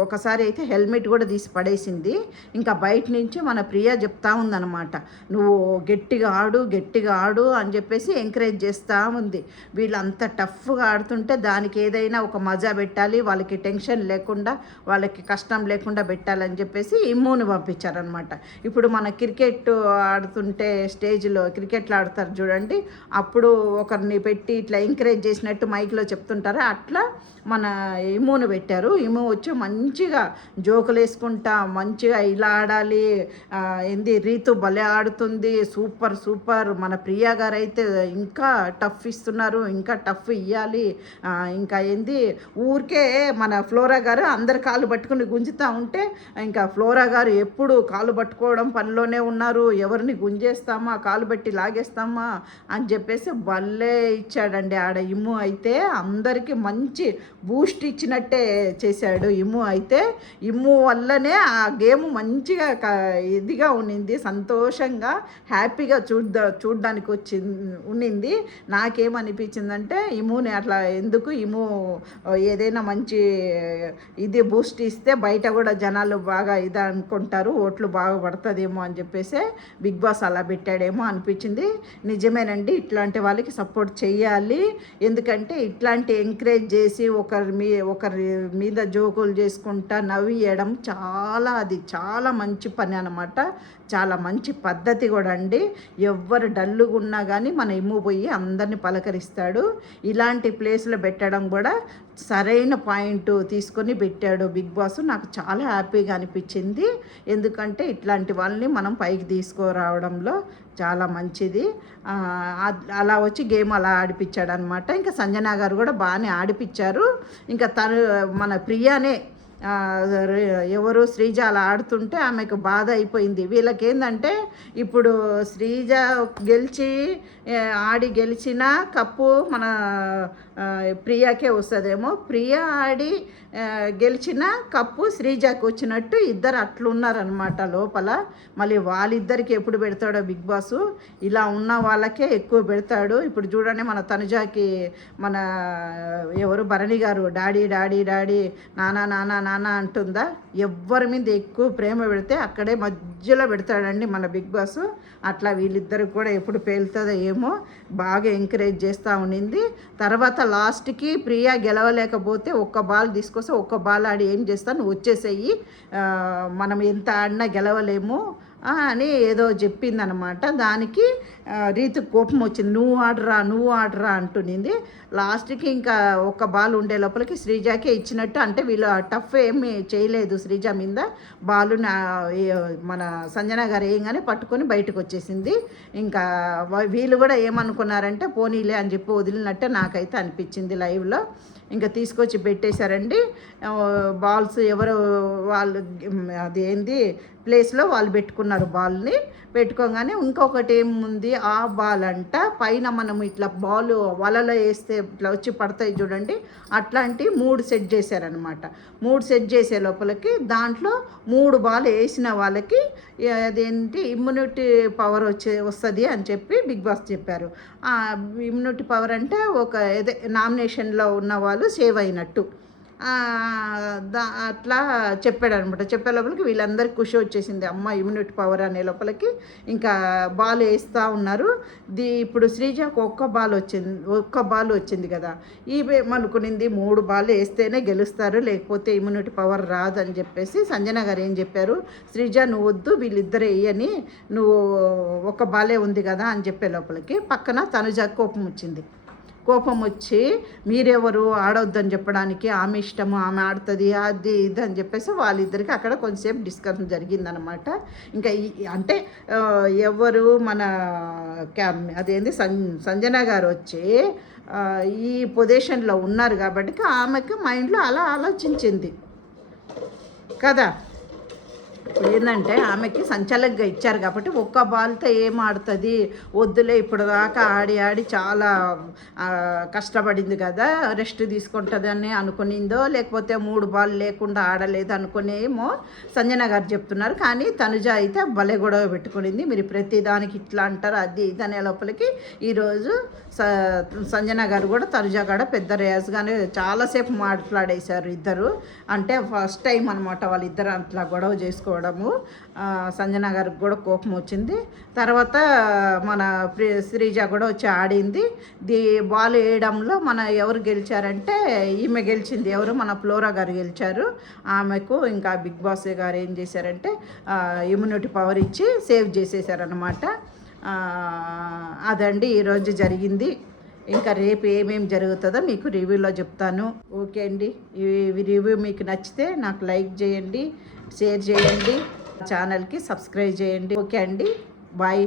ఒకసారి అయితే హెల్మెట్ కూడా తీసి పడేసింది. ఇంకా బయట నుంచి మన ప్రియ చెప్తా ఉందన్నమాట, నువ్వు గట్టిగా ఆడు గట్టిగా ఆడు అని చెప్పేసి ఎంకరేజ్ చేస్తూ ఉంది. వీళ్ళు అంత టఫ్గా ఆడుతుంటే దానికి ఏదైనా ఒక మజా పెట్టాలి, వాళ్ళకి టెన్షన్ లేకుండా వాళ్ళకి కష్టం లేకుండా పెట్టాలని చెప్పేసి ఇమ్ముని పంపించారనమాట. ఇప్పుడు మన క్రికెట్ ఆడుతుంటే స్టేజ్లో క్రికెట్లో ఆడతారు చూడండి, అప్పుడు ఒకరిని పెట్టి ఇట్లా ఎంకరేజ్ చేసినట్టు మైక్లో చెప్తుంటారు, అట్లా మన ఇమ్ముని పెట్టారు. ఇమ్ము వచ్చి మంచిగా జోకులు వేసుకుంటా మంచిగా ఇలా ఆడాలి, ఏంది రీతు భలే ఆడుతుంది, సూపర్ సూపర్, మన ప్రియా గారు అయితే ఇంకా టఫ్ ఇస్తున్నారు, ఇంకా టఫ్ ఇవ్వాలి, ఇంకా ఏంది ఊరికే మన ఫ్లోరా గారు అందరు కాళ్ళు పట్టుకుని గుంజుతూ ఉంటే ఇంకా ఫ్లోరా గారు ఎప్పుడు కాళ్ళు పట్టుకోవడం పనిలోనే ఉన్నారు, ఎవరిని గుంజేస్తామా కాళ్ళు బట్టి లాగేస్తామా అని చెప్పేసి భలే ఇచ్చాడండి ఆడ ఇమ్ము. అయితే అందరికీ మంచి బూస్ట్ ఇచ్చినట్టే చేశాడు ఇమ్ము. అయితే ఇమ్ము వల్లనే ఆ గేమ్ మంచిగా ఇదిగా ఉన్నింది, సంతోషంగా హ్యాపీగా చూడ్డానికి ఉన్నింది. నాకేమనిపించిందంటే ఇమ్ముని అట్లా ఎందుకు ఇమ్ము ఏదైనా మంచి ఇది బూస్ట్ ఇస్తే బయట కూడా జనాలు బాగా ఇది అనుకుంటారు, ఓట్లు బాగా పడుతుందేమో అని చెప్పేసి బిగ్ బాస్ అలా పెట్టాడేమో అనిపించింది. నిజమేనండి, ఇట్లాంటి వాళ్ళకి సపోర్ట్ చేయాలి. ఎందుకంటే ఇట్లాంటి ఎంకరేజ్ చేసి ఒకరి మీద జోకులు చేసుకుంటా నవ్వియడం అది చాలా మంచి పని అన్నమాట, చాలా మంచి పద్ధతి కూడా అండి. ఎవ్వరు డల్లుగా ఉన్నా కానీ మన ఇమ్ము పోయి అందరిని పలకరిస్తాడు. ఇలాంటి ప్లేస్లో పెట్టడం కూడా సరైన పాయింట్ తీసుకొని పెట్టాడు బిగ్ బాస్. నాకు చాలా హ్యాపీగా అనిపించింది. ఎందుకంటే ఇట్లాంటి వాళ్ళని మనం పైకి తీసుకురావడంలో చాలా మంచిది. అలా వచ్చి గేమ్ అలా ఆడిపించాడు అనమాట. ఇంకా సంజన గారు కూడా బాగానే ఆడిపించారు. ఇంకా తను మన ప్రియానే ఎవరు శ్రీజ అలా ఆడుతుంటే ఆమెకు బాధ అయిపోయింది. వీళ్ళకేందంటే ఇప్పుడు శ్రీజ గెలిచిన కప్పు మన ప్రియాకే వస్తుందేమో, ప్రియ ఆడి గెలిచిన కప్పు శ్రీజాకి వచ్చినట్టు ఇద్దరు అట్లున్నారనమాట లోపల. మళ్ళీ వాళ్ళిద్దరికి ఎప్పుడు పెడతాడో బిగ్ బాసు, ఇలా ఉన్న వాళ్ళకే ఎక్కువ పెడతాడు. ఇప్పుడు చూడండి మన తనుజాకి మన ఎవరు Bharani garu daddy daddy daddy నానా నానా నానా అంటుందా, ఎవ్వరి మీద ఎక్కువ ప్రేమ పెడితే అక్కడే మధ్యలో పెడతాడండి మన బిగ్ బాసు. అట్లా వీళ్ళిద్దరికి కూడా ఎప్పుడు పేలుతుందో ఏమో, బాగా ఎంకరేజ్ చేస్తూ ఉండింది. తర్వాత లాస్ట్కి ప్రియా గెలవలేకపోతే ఒక్క బాల్ తీసుకొస్తే ఒక్క బాల్ ఆడి ఏం చేస్తాను నువ్వు వచ్చేసేయి, మనం ఎంత ఆడినా గెలవలేము అని ఏదో చెప్పిందనమాట. దానికి రీతు కోపం వచ్చింది, నువ్వు ఆడరా అంటునింది. లాస్ట్కి ఇంకా ఒక్క బాల్ ఉండే లోపలికి శ్రీజాకే ఇచ్చినట్టు, అంటే వీళ్ళు టఫ్ ఏమి చేయలేదు శ్రీజ మీద, బాలు మన సంజన గారు ఏంగానే పట్టుకొని బయటకు వచ్చేసింది. ఇంకా వీళ్ళు కూడా ఏమనుకున్నారంటే పోనీలే అని చెప్పి వదిలినట్టే నాకైతే అనిపించింది లైవ్లో. ఇంకా తీసుకొచ్చి పెట్టేశారండి బాల్స్, ఎవరు వాళ్ళు అదేంది ప్లేస్లో వాళ్ళు పెట్టుకున్నారు బాల్ని. పెట్టుకోగానే ఇంకొకటి ఏముంది, ఆ బాల్ అంట పైన మనం ఇట్లా బాల్ వలలో వేస్తే ఇట్లా వచ్చి పడతాయి చూడండి, అట్లాంటి 3 సెట్ చేశారనమాట. 3 సెట్ చేసే లోపలికి దాంట్లో 3 బాల్ వేసిన వాళ్ళకి అదేంటి ఇమ్యూనిటీ పవర్ వస్తుంది అని చెప్పి బిగ్ బాస్ చెప్పారు. ఇమ్యూనిటీ పవర్ అంటే ఒక నామినేషన్లో ఉన్న వాళ్ళు సేవ్ అయినట్టు అట్లా చెప్పాడు అనమాట. చెప్పే లోపలికి వీళ్ళందరికీ ఖుషి వచ్చేసింది, అమ్మ ఇమ్యూనిటీ పవర్ అనే లోపలికి ఇంకా బాల్ వేస్తూ ఉన్నారు. ఇప్పుడు శ్రీజకు ఒక్క బాల్ వచ్చింది కదా, ఏమనుకునింది 3 బాల్ వేస్తేనే గెలుస్తారు, లేకపోతే ఇమ్యూనిటీ పవర్ రాదని చెప్పేసి సంజన గారు ఏం చెప్పారు, శ్రీజ నువ్వు వద్దు వీళ్ళిద్దరే వేయని, నువ్వు ఒక్క బాలే ఉంది కదా అని చెప్పే లోపలికి పక్కన తనుజకు కోపం వచ్చి మీరెవరు ఆడొద్దని చెప్పడానికి, ఆమె ఇష్టము ఆమె ఆడుతుంది అది ఇది అని చెప్పేసి వాళ్ళిద్దరికి అక్కడ కొంచెంసేపు డిస్కషన్ జరిగిందనమాట. ఇంకా అంటే ఎవరు మన అదేంది సంజన గారు వచ్చి ఈ పొజిషన్లో ఉన్నారు కాబట్టి ఆమెకు మైండ్లో అలా ఆలోచించింది కదా. ఇప్పుడు ఏంటంటే ఆమెకి సంచలనంగా ఇచ్చారు కాబట్టి ఒక్క బాల్తో ఏం ఆడుతుంది, వద్దులే ఇప్పుడు దాకా ఆడి ఆడి చాలా కష్టపడింది కదా, రెస్ట్ తీసుకుంటుందని అనుకునిందో, లేకపోతే 3 బాల్ లేకుండా ఆడలేదు అనుకునేమో సంజన గారు చెప్తున్నారు. కానీ తనుజ అయితే భలే గొడవ పెట్టుకునింది. మీరు ప్రతిదానికి ఇట్లా అంటారు అది ఇది అనే లోపలికి ఈరోజు సంజన గారు కూడా తనుజ కూడా పెద్ద రేస్గానే చాలాసేపు మాట్లాడేశారు ఇద్దరు. అంటే ఫస్ట్ టైం అనమాట వాళ్ళిద్దరు అట్లా గొడవ చేసుకోవడము. సంజన గారికి కూడా కోపం వచ్చింది. తర్వాత మన శ్రీజ కూడా వచ్చి ఆడింది. బాల్ వేయడంలో మన ఎవరు గెలిచారంటే ఈమె గెలిచింది. ఎవరు మన ఫ్లోరా గారు గెలిచారు. ఆమెకు ఇంకా బిగ్ బాస్ గారు ఏం చేశారంటే ఇమ్యూనిటీ పవర్ ఇచ్చి సేవ్ చేసేసారనమాట. అదండి ఈరోజు జరిగింది. ఇంకా రేపు ఏమేమి జరుగుతుందో మీకు రివ్యూలో చెప్తాను. ఓకే అండి, ఈ రివ్యూ మీకు నచ్చితే నాకు లైక్ చేయండి, షేర్ చేయండి, ఛానల్కి సబ్స్క్రైబ్ చేయండి. ఓకే అండి, బాయ్.